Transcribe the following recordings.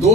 2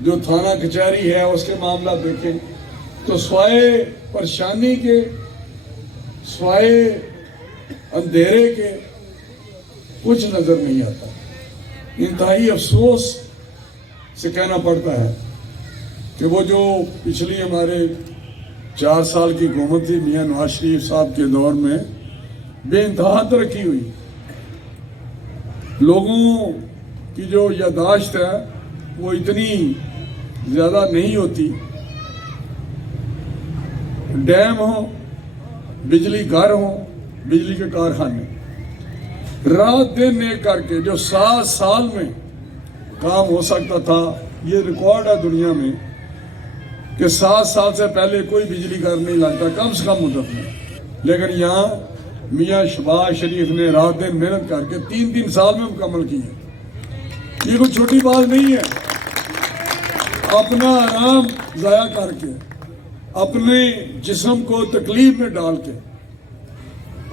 جو تھانہ کچہری ہے اس کے معاملات دیکھیں تو سوائے پریشانی کے، سوائے اندھیرے کے کچھ نظر نہیں آتا۔ انتہائی افسوس سے کہنا پڑتا ہے کہ وہ جو پچھلی ہمارے 4 سال کی حکومت تھی میاں نواز شریف صاحب کے دور میں، بے انتہا ترقی ہوئی۔ لوگوں کی جو یادداشت ہے وہ اتنی زیادہ نہیں ہوتی۔ ڈیم ہوں، بجلی گھر ہوں، بجلی کے کارخانے، رات دن ایک کر کے جو 7 سال میں کام ہو سکتا تھا، یہ ریکارڈ ہے دنیا میں کہ 7 سال سے پہلے کوئی بجلی گھر نہیں لگتا کم سے کم مدت میں، لیکن یہاں میاں شہباز شریف نے رات دن محنت کر کے 3 سال میں مکمل کی ہے۔ یہ کوئی چھوٹی بات نہیں ہے۔ اپنا آرام ضائع کر کے، اپنے جسم کو تکلیف میں ڈال کے،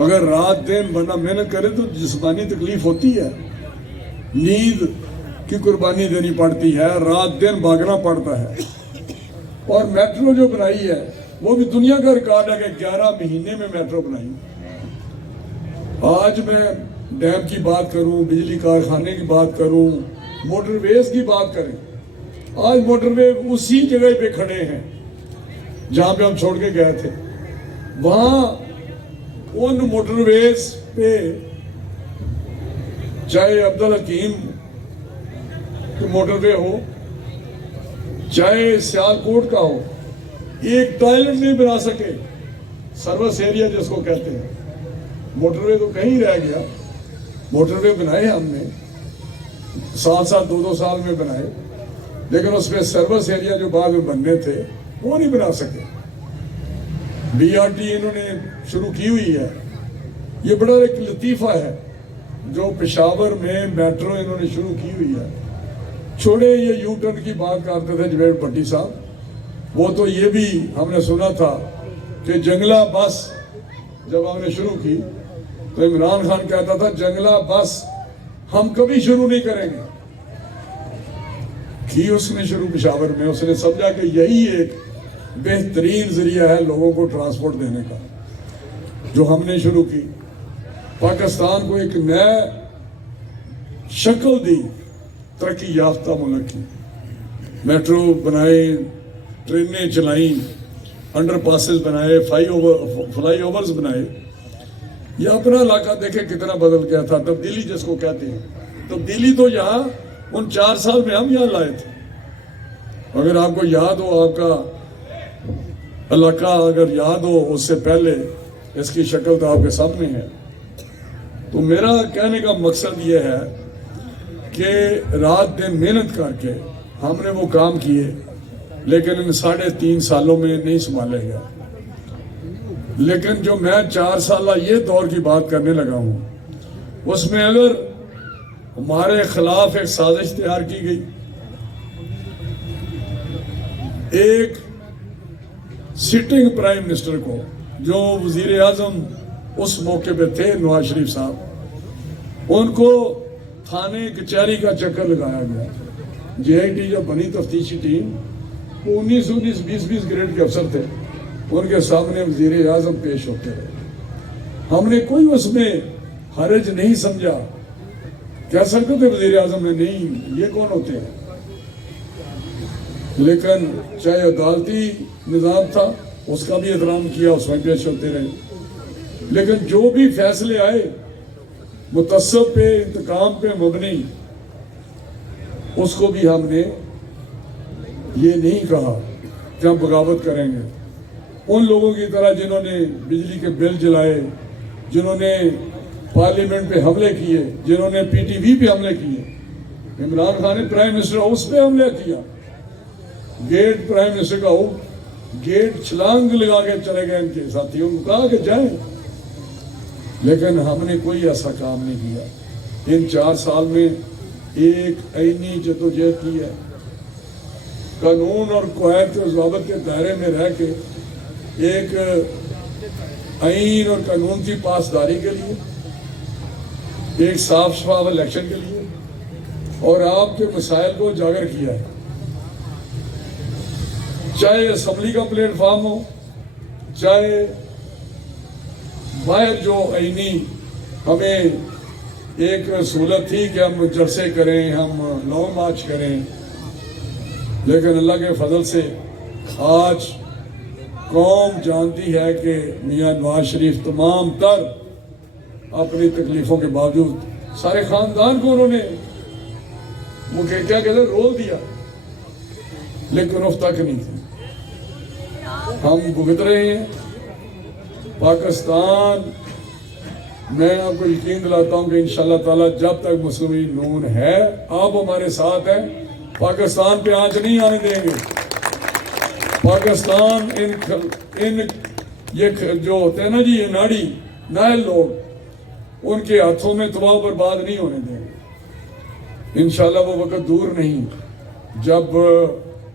اگر رات دن بندہ محنت کرے تو جسمانی تکلیف ہوتی ہے، نیند کی قربانی دینی پڑتی ہے، رات دن بھاگنا پڑتا ہے۔ اور میٹرو جو بنائی ہے وہ بھی دنیا کا ریکارڈ ہے کہ 11 مہینے میں میٹرو بنائی۔ آج میں ڈیم کی بات کروں، بجلی کارخانے کی بات کروں، موٹر ویز کی بات کریں، آج موٹر وے اسی جگہ پہ کھڑے ہیں جہاں پہ ہم چھوڑ کے گئے تھے۔ وہاں ان موٹر ویز پہ چاہے عبدالحکیم کی موٹر وے ہو، چاہے سیالکوٹ کا ہو، ایک ٹوائلٹ نہیں بنا سکے، سروس ایریا جس کو کہتے ہیں۔ موٹر وے تو کہیں رہ گیا، موٹر وے بنائے ہم نے 7 سال 2 سال میں بنائے، لیکن اس میں سروس ایریا جو بعد میں بننے تھے وہ نہیں بنا سکے۔ بی آر ٹی انہوں نے شروع کی ہوئی ہے، یہ بڑا ایک لطیفہ ہے جو پشاور میں میٹرو انہوں نے شروع کی ہوئی ہے۔ چھوڑے یہ یو ٹرن کی بات کرتے تھے جویل بھٹی صاحب، وہ تو یہ بھی ہم نے سنا تھا کہ جنگلہ بس جب ہم نے شروع کی تو عمران خان کہتا تھا جنگلہ بس ہم کبھی شروع نہیں کریں گے۔ کی اس نے شروع پشاور میں، اس نے سمجھا کہ یہی ایک بہترین ذریعہ ہے لوگوں کو ٹرانسپورٹ دینے کا، جو ہم نے شروع کی۔ پاکستان کو ایک نئے شکل دی، ترقی یافتہ ملک کی۔ میٹرو بنائے، ٹرینیں چلائیں، انڈر پاسز بنائے، فلائی اوورز بنائے۔ یہ اپنا علاقہ دیکھیں کتنا بدل گیا تھا، تبدیلی جس کو کہتے ہیں۔ تبدیلی تو یہاں ان 4 سال میں ہم یہاں لائے تھے۔ اگر آپ کو یاد ہو، آپ کا علاقہ اگر یاد ہو، اس سے پہلے اس کی شکل تو آپ کے سامنے ہے۔ تو میرا کہنے کا مقصد یہ ہے کہ رات دن محنت کر کے ہم نے وہ کام کیے، لیکن ان 3.5 سالوں میں نہیں سنبھالے گیا۔ لیکن جو میں 4 سالہ یہ دور کی بات کرنے لگا ہوں، اس میں اگر ہمارے خلاف ایک سازش تیار کی گئی، ایک سٹنگ پرائم منسٹر کو، جو وزیر اعظم اس موقع پہ تھے نواز شریف صاحب، ان کو تھانے کچہری کا چکر لگایا گیا۔ جے آئی ٹی جب بنی تفتیشی ٹیم، وہ 19 20 گریڈ کے افسر تھے، ان کے سامنے وزیر اعظم پیش ہوتے رہے۔ ہم نے کوئی اس میں حرج نہیں سمجھا، کہہ سکتے تھے وزیر اعظم نے نہیں یہ کون ہوتے ہیں، لیکن چاہے عدالتی نظام تھا اس کا بھی احترام کیا، اس میں پیش ہوتے رہے۔ لیکن جو بھی فیصلے آئے متعصب پہ، انتقام پہ مبنی، اس کو بھی ہم نے یہ نہیں کہا کہ ہم بغاوت کریں گے۔ ان لوگوں کی طرح جنہوں نے بجلی کے بل جلائے، جنہوں نے پارلیمنٹ پہ حملے کیے، جنہوں نے پی ٹی وی پہ حملے کیے، عمران خان نے پرائم منسٹر ہاؤس پہ حملہ کیا، گیٹ پرائم منسٹر کا ہو، گیٹ چھلانگ لگا کے چلے گئے ان کے ساتھیوں کو، کہا کہ جائیں، لیکن ہم نے کوئی ایسا کام نہیں کیا۔ ان 4 سال میں ایک عینی جدوجہد کی ہے، قانون اور قواعد کے ضوابط کے دائرے میں رہ کے ایک آئین اور قانون کی پاسداری کے لیے، ایک صاف شفاف الیکشن کے لیے، اور آپ کے مسائل کو اجاگر کیا ہے۔ چاہے اسمبلی کا پلیٹ فارم ہو، چاہے باہر جو آئینی ہمیں ایک سہولت تھی کہ ہم جلسے کریں، ہم لانگ مارچ کریں، لیکن اللہ کے فضل سے آج قوم جانتی ہے کہ میاں نواز شریف تمام تر اپنی تکلیفوں کے باوجود سارے خاندان کو انہوں نے وہ کیا کہتے ہیں رول دیا، لیکن اف تک نہیں تھی۔ ہم بھگت رہے ہیں پاکستان، میں آپ کو یقین دلاتا ہوں کہ انشاءاللہ تعالیٰ جب تک مسلم نون ہے، آپ ہمارے ساتھ ہیں، پاکستان پہ آنچ نہیں آنے دیں گے۔ پاکستان ان یہ جو ہوتے ہیں نا جی، یہ ناڑی نائل لوگ، ان کے ہاتھوں میں تباہ برباد نہیں ہونے دیں گے۔ انشاءاللہ وہ وقت دور نہیں جب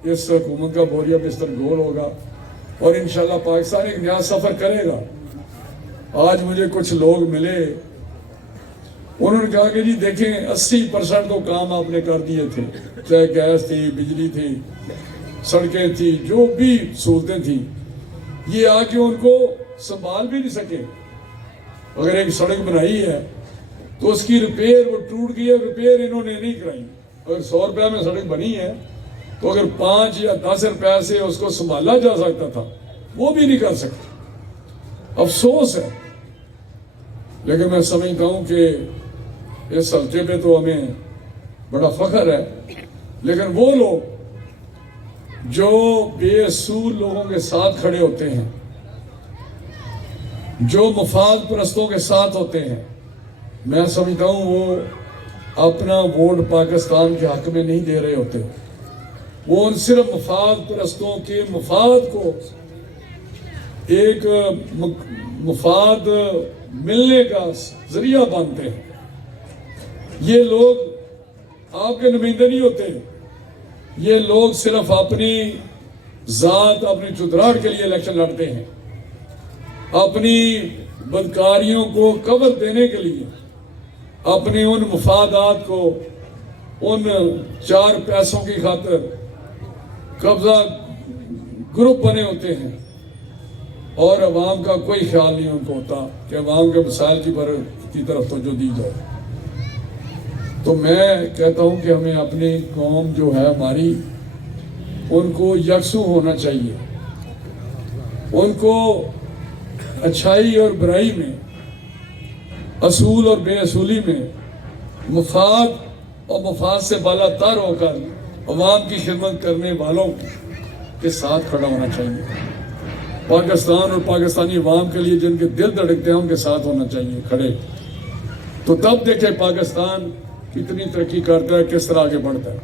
اس حکومت کا بوریا بستر گول ہوگا اور انشاءاللہ پاکستان ایک نیا سفر کرے گا۔ آج مجھے کچھ لوگ ملے، انہوں نے کہا کہ جی دیکھیں 80% تو کام آپ نے کر دیے تھے، چاہے گیس تھی، بجلی تھی، سڑکیں تھی، جو بھی سہولتیں تھیں، یہ آ کے ان کو سنبھال بھی نہیں سکے۔ اگر ایک سڑک بنائی ہے تو اس کی ریپیئر، وہ ٹوٹ گئی ہے، ریپیئر انہوں نے نہیں کرائی۔ اگر 100 روپے میں سڑک بنی ہے تو اگر 5 یا 10 روپے سے اس کو سنبھالا جا سکتا تھا، وہ بھی نہیں کر سکتے۔ افسوس ہے، لیکن میں سمجھتا ہوں کہ اس حلقے پہ تو ہمیں بڑا فخر ہے، لیکن وہ لوگ جو بے اصول لوگوں کے ساتھ کھڑے ہوتے ہیں، جو مفاد پرستوں کے ساتھ ہوتے ہیں، میں سمجھتا ہوں وہ اپنا ووٹ پاکستان کے حق میں نہیں دے رہے ہوتے، وہ ان صرف مفاد پرستوں کے مفاد کو ایک مفاد ملنے کا ذریعہ بنتے ہیں۔ یہ لوگ آپ کے نمائندے نہیں ہوتے، یہ لوگ صرف اپنی ذات، اپنی چتراہٹ کے لیے الیکشن لڑتے ہیں، اپنی بدکاریوں کو کور دینے کے لیے، اپنی ان مفادات کو، ان 4 پیسوں کی خاطر قبضہ گروپ بنے ہوتے ہیں، اور عوام کا کوئی خیال نہیں ان کو ہوتا کہ عوام کے مسائل کی طرف توجہ دی جائے۔ تو میں کہتا ہوں کہ ہمیں اپنی قوم جو ہے ہماری، ان کو یکسو ہونا چاہیے، ان کو اچھائی اور برائی میں، اصول اور بے اصولی میں، مفاد اور مفاد سے بالا تر ہو کر عوام کی خدمت کرنے والوں کے ساتھ کھڑا ہونا چاہیے۔ پاکستان اور پاکستانی عوام کے لیے جن کے دل دھڑکتے ہیں ان کے ساتھ ہونا چاہیے کھڑے۔ تو تب دیکھیں پاکستان کتنی ترقی کرتا ہے، کس طرح آگے بڑھتا ہے۔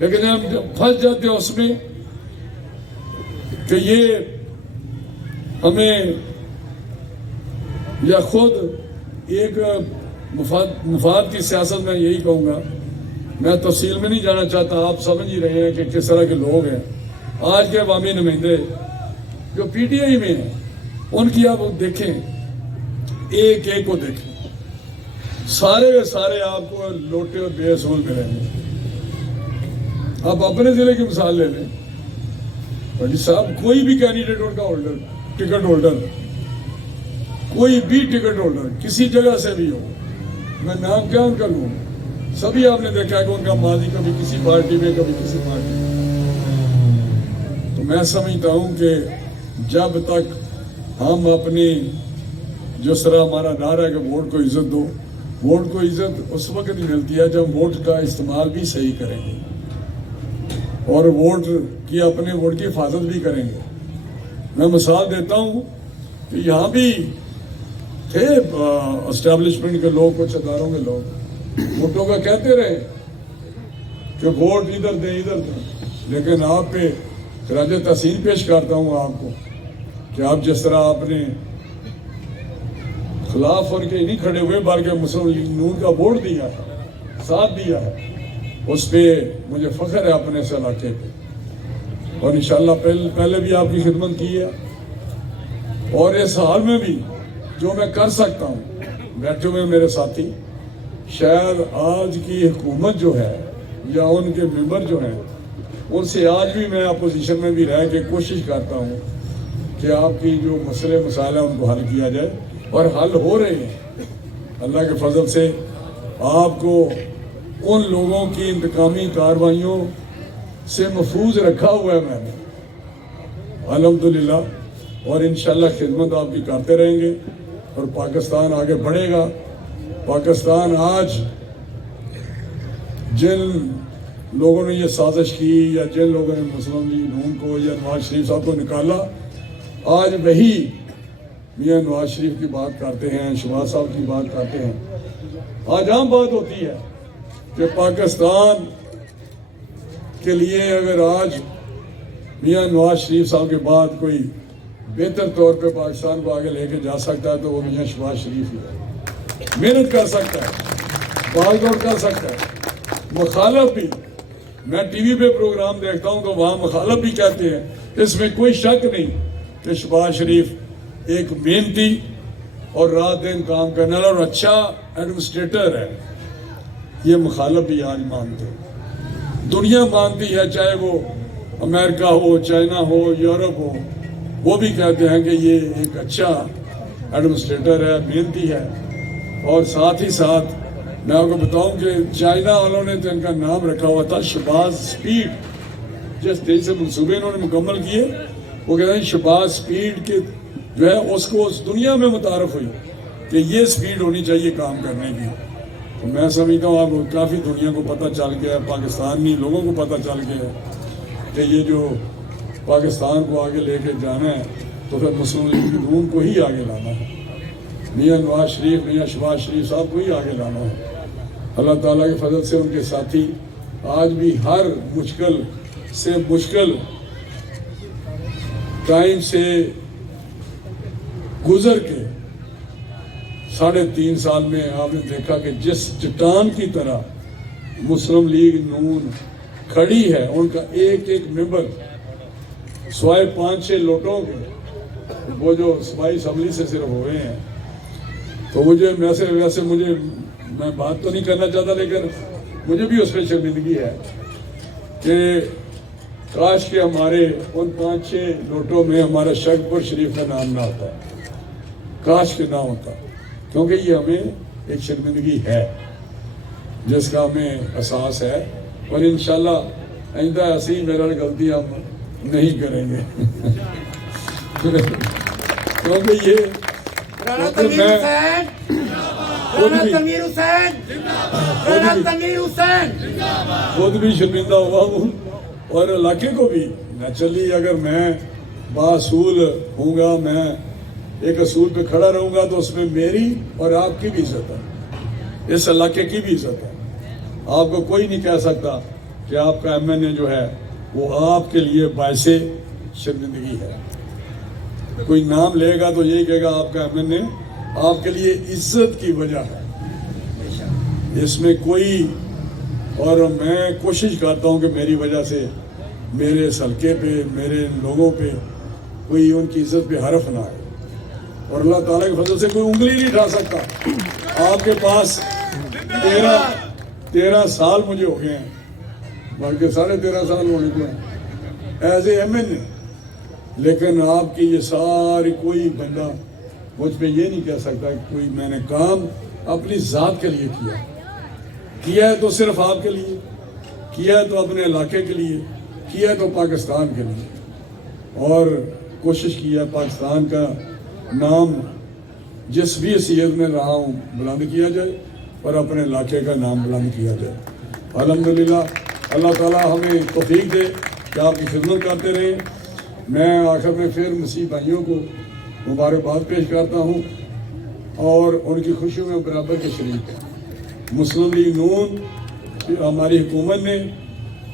لیکن ہم جب پھنس جاتے ہیں اس میں کہ یہ ہمیں یا خود ایک مفاد کی سیاست، میں یہی کہوں گا، میں تفصیل میں نہیں جانا چاہتا، آپ سمجھ ہی رہے ہیں کہ کس طرح کے لوگ ہیں آج کے عوامی نمائندے جو پی ٹی آئی میں ہیں، ان کی آپ دیکھیں، ایک ایک کو دیکھیں، سارے کے سارے آپ کو لوٹے اور بے اصول ملیں گے۔ آپ اپنے ضلع کی مثال لے لیں، بھائی صاحب کوئی بھی کینڈیڈیٹ ان کا ہولڈر، ٹکٹ ہولڈر، کوئی بھی ٹکٹ ہولڈر کسی جگہ سے بھی ہو، میں نام کیا ان کا لوں، سبھی آپ نے دیکھا کہ ان کا ماضی کبھی کسی پارٹی میں، کبھی کسی پارٹی میں۔ تو میں سمجھتا ہوں کہ جب تک ہم اپنی، جس طرح ہمارا نعرہ ہے کہ ووٹ کو عزت دو، ووٹ کو عزت اس وقت نہیں ملتی ہے جب ووٹ کا استعمال بھی صحیح کریں گے اور ووٹ کی، اپنے ووٹ کی حفاظت بھی کریں گے۔ میں مثال دیتا ہوں کہ یہاں بھی تھے اسٹیبلشمنٹ کے لوگ، کچھ اداروں کے لوگ، ووٹوں کا کہتے رہے کہ ووٹ ادھر دیں ادھر دیں، لیکن آپ پہ خراج تحسین پیش کرتا ہوں آپ کو کہ آپ جس طرح آپ نے خلاف اور کے نہیں کھڑے ہوئے بلکہ مسلم لیگ نون کا ووٹ دیا ہے، ساتھ دیا ہے، اس پہ مجھے فخر ہے اپنے اس علاقے پہ، اور انشاءاللہ پہلے بھی آپ کی خدمت کی ہے، اور اس حال میں بھی جو میں کر سکتا ہوں، بیٹھے ہوئے میرے ساتھی، شاید آج کی حکومت جو ہے یا ان کے ممبر جو ہیں ان سے آج بھی میں اپوزیشن میں بھی رہ کے کوشش کرتا ہوں کہ آپ کی جو مسئلے مسائل ہیں ان کو حل کیا جائے، اور حل ہو رہے ہیں اللہ کے فضل سے۔ آپ کو ان لوگوں کی انتقامی کارروائیوں سے محفوظ رکھا ہوا ہے میں نے الحمدللہ، اور انشاءاللہ خدمت آپ کی کرتے رہیں گے، اور پاکستان آگے بڑھے گا۔ پاکستان آج جن لوگوں نے یہ سازش کی، یا جن لوگوں نے مسلم لیگ نون کو یا نواز شریف صاحب کو نکالا، آج وہی میاں نواز شریف کی بات کرتے ہیں، شہباز صاحب کی بات کرتے ہیں۔ آج عام بات ہوتی ہے کہ پاکستان کے لیے اگر آج میاں نواز شریف صاحب کے بعد کوئی بہتر طور پہ پاکستان کو آگے لے کے جا سکتا ہے تو وہ میاں شہباز شریف ہی ہے۔ محنت کر سکتا ہے، بھاگ دوڑ کر سکتا ہے۔ مخالف بھی، میں ٹی وی پہ پروگرام دیکھتا ہوں تو وہاں مخالف بھی کہتے ہیں، اس میں کوئی شک نہیں کہ شہباز شریف ایک محنتی اور رات دن کام کرنے والا اور اچھا ایڈمنسٹریٹر ہے۔ یہ مخالف بھی آج مانتے ہیں، دنیا مانتی ہے، چاہے وہ امریکہ ہو، چائنا ہو، یورپ ہو، وہ بھی کہتے ہیں کہ یہ ایک اچھا ایڈمنسٹریٹر ہے، محنتی ہے۔ اور ساتھ ہی ساتھ میں آپ کو بتاؤں کہ چائنا والوں نے تو ان کا نام رکھا ہوا تھا شہباز سپیڈ۔ جس دیش سے منصوبے انہوں نے مکمل کیے، وہ کہتے ہیں شہباز سپیڈ کے جو ہے اس کو اس دنیا میں متعارف ہوئی کہ یہ سپیڈ ہونی چاہیے کام کرنے کی۔ تو میں سمجھتا ہوں آپ کو کافی دنیا کو پتہ چل گیا ہے، پاکستانی لوگوں کو پتہ چل گیا ہے کہ یہ جو پاکستان کو آگے لے کے جانا ہے تو پھر مسلم لیگ نون کو ہی آگے لانا ہے، میاں نواز شریف، میاں شہباز شریف صاحب کو ہی آگے لانا ہے۔ اللہ تعالیٰ کے فضل سے ان کے ساتھی آج بھی ہر مشکل سے مشکل ٹائم سے گزر کے 3.5 سال میں آپ نے دیکھا کہ جس چٹان کی طرح مسلم لیگ نون کھڑی ہے، ان کا ایک ایک ممبر سوائے 5-6 لوٹوں کے، وہ جو صوبائی اسمبلی سے صرف ہوئے ہیں، تو مجھے ویسے میں بات تو نہیں کرنا چاہتا، لیکن مجھے بھی اس پہ شرمندگی ہے کہ کاش کہ ہمارے ان 5-6 لوٹوں میں ہمارا شرپور شریف کا نام نہ ہوتا ہے، کاش کہ نہ ہوتا، کیونکہ یہ ہمیں ایک شرمندگی ہے جس کا ہمیں احساس ہے، اور انشاءاللہ آئندہ ایسی میرا غلطی ہم نہیں کریں گے کیونکہ یہ خود بھی شرمندہ ہوا ہوں، اور علاقے کو بھی نیچرلی اگر میں باصول ہوں گا، میں ایک اصول پہ کھڑا رہوں گا تو اس میں میری اور آپ کی بھی عزت ہے، اس علاقے کی بھی عزت ہے۔ آپ کو کوئی نہیں کہہ سکتا کہ آپ کا ایم این اے جو ہے وہ آپ کے لیے باعث شرمندگی ہے۔ کوئی نام لے گا تو یہی کہے گا آپ کا ایم این اے آپ کے لیے عزت کی وجہ ہے، اس میں کوئی، اور میں کوشش کرتا ہوں کہ میری وجہ سے میرے اس حلقے پہ، میرے لوگوں پہ کوئی ان کی عزت پہ حرف نہ آئے، اور اللہ تعالیٰ کی فضل سے کوئی انگلی نہیں اٹھا سکتا۔ آپ کے پاس 13 سال مجھے ہو گئے ہیں، بلکہ 13.5 سال ہونے کو ہیں ایز اے ایم این اے، لیکن آپ کی یہ ساری کوئی بندہ مجھ پہ یہ نہیں کہہ سکتا کہ کوئی میں نے کام اپنی ذات کے لیے کیا ہے تو صرف آپ کے لیے کیا ہے، تو اپنے علاقے کے لیے کیا ہے، تو پاکستان کے لیے، اور کوشش کی ہے پاکستان کا نام جس بھی حیثیت میں رہا ہوں بلند کیا جائے، اور اپنے علاقے کا نام بلند کیا جائے۔ الحمدللہ اللہ تعالیٰ ہمیں توفیق دے کہ آپ کی خدمت کرتے رہیں۔ میں آخر میں پھر مسیح بھائیوں کو مبارکباد پیش کرتا ہوں، اور ان کی خوشیوں میں برابر کے شریک ہیں۔ مسلم لیگ نون ہماری حکومت نے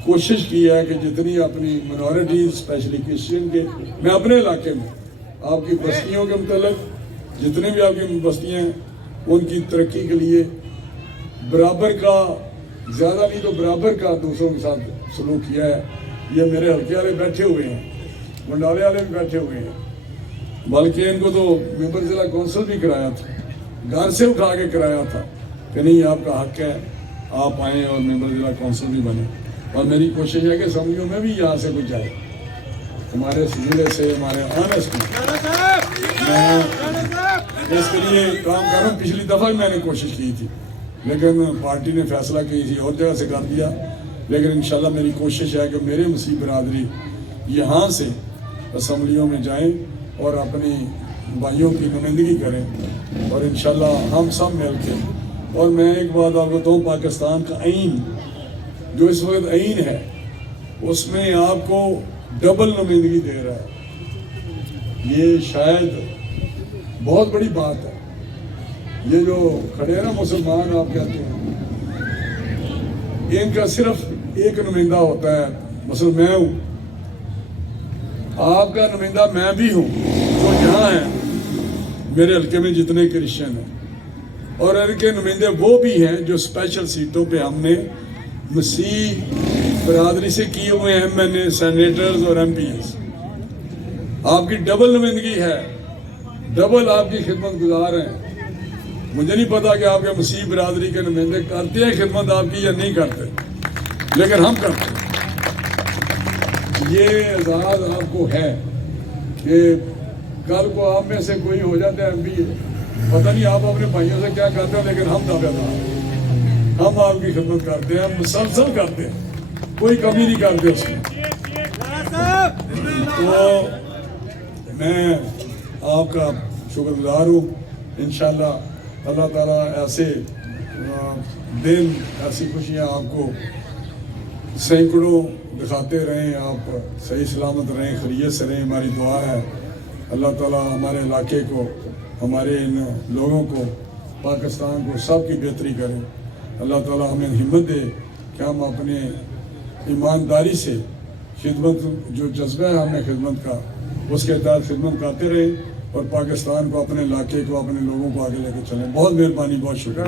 کوشش کی ہے کہ جتنی اپنی منورٹیز اسپیشلی کرسچن کے، میں اپنے علاقے میں آپ کی بستیوں کے متعلق جتنے بھی آپ کی بستیاں ہیں ان کی ترقی کے لیے برابر کا، زیادہ نہیں تو برابر کا دوسروں کے ساتھ سلوک کیا ہے۔ یہ میرے حلقے والے بیٹھے ہوئے ہیں، منڈالے والے بھی بیٹھے ہوئے ہیں، بلکہ ان کو تو ممبر ضلع کونسل بھی کرایا تھا، گھر سے اٹھا کے کرایا تھا کہ نہیں آپ کا حق ہے، آپ آئیں اور ممبر ضلع کونسل بھی بنے۔ اور میری کوشش ہے کہ اسمبلیوں میں بھی یہاں سے کچھ جائے ہمارے ضلع سے, ہمارے آنس میں. میں اس کے لیے کام کر رہا ہوں. پچھلی دفعہ بھی میں نے کوشش کی تھی لیکن پارٹی نے فیصلہ کسی اور جگہ سے کر دیا. لیکن انشاءاللہ میری کوشش ہے کہ میرے مسیح برادری یہاں سے اسمبلیوں میں جائیں اور اپنی بھائیوں کی نمائندگی کریں, اور انشاءاللہ ہم سب مل کے. اور میں ایک بات آپ کو بتاؤں, پاکستان کا آئین جو اس وقت آئین ہے اس میں آپ کو ڈبل نمائندگی دے رہا ہے. یہ شاید بہت بڑی بات ہے. یہ جو کھڑے ہیں نا مسلمان آپ کہتے ہیں, ان کا صرف ایک نمائندہ ہوتا ہے, مثلا میں ہوں, آپ کا نمائندہ میں بھی ہوں جو یہاں ہیں میرے حلقے میں جتنے کرسچن ہیں, اور ان کے نمائندے وہ بھی ہیں جو اسپیشل سیٹوں پہ ہم نے مسیح برادری سے کیے ہوئے ہیں, MNA, سینیٹرز اور MPs. آپ کی ڈبل نمائندگی ہے, ڈبل آپ کی خدمت گزار ہیں. مجھے نہیں پتا کہ آپ کے مسیح برادری کے نمائندے کرتے ہیں خدمت آپ کی یا نہیں کرتے, لیکن ہم کرتے ہیں. یہ اعزاز آپ کو ہے کہ کل کو آپ میں سے کوئی ہو جاتا ہے MP, پتہ نہیں آپ اپنے بھائیوں سے کیا کرتے ہیں, لیکن ہم دعویدار ہیں, ہم آپ کی خدمت کرتے ہیں, مسلسل کرتے ہیں, کوئی کمی نہیں کرتے اس میں. تو میں آپ کا شکر گزار ہوں. انشاءاللہ اللہ تعالیٰ ایسے دن, ایسی خوشیاں آپ کو سینکڑوں دکھاتے رہیں, آپ صحیح سلامت رہیں, خیریت سے رہیں. ہماری دعا ہے اللہ تعالیٰ ہمارے علاقے کو, ہمارے ان لوگوں کو, پاکستان کو, سب کی بہتری کریں. اللہ تعالیٰ ہمیں ہمت دے کہ ہم اپنے ایمانداری سے خدمت, جو جذبہ ہے ہمیں خدمت کا, اس کے تحت خدمت کرتے رہیں اور پاکستان کو, اپنے علاقے کو, اپنے لوگوں کو آگے لے کے چلیں. بہت مہربانی, بہت شکریہ.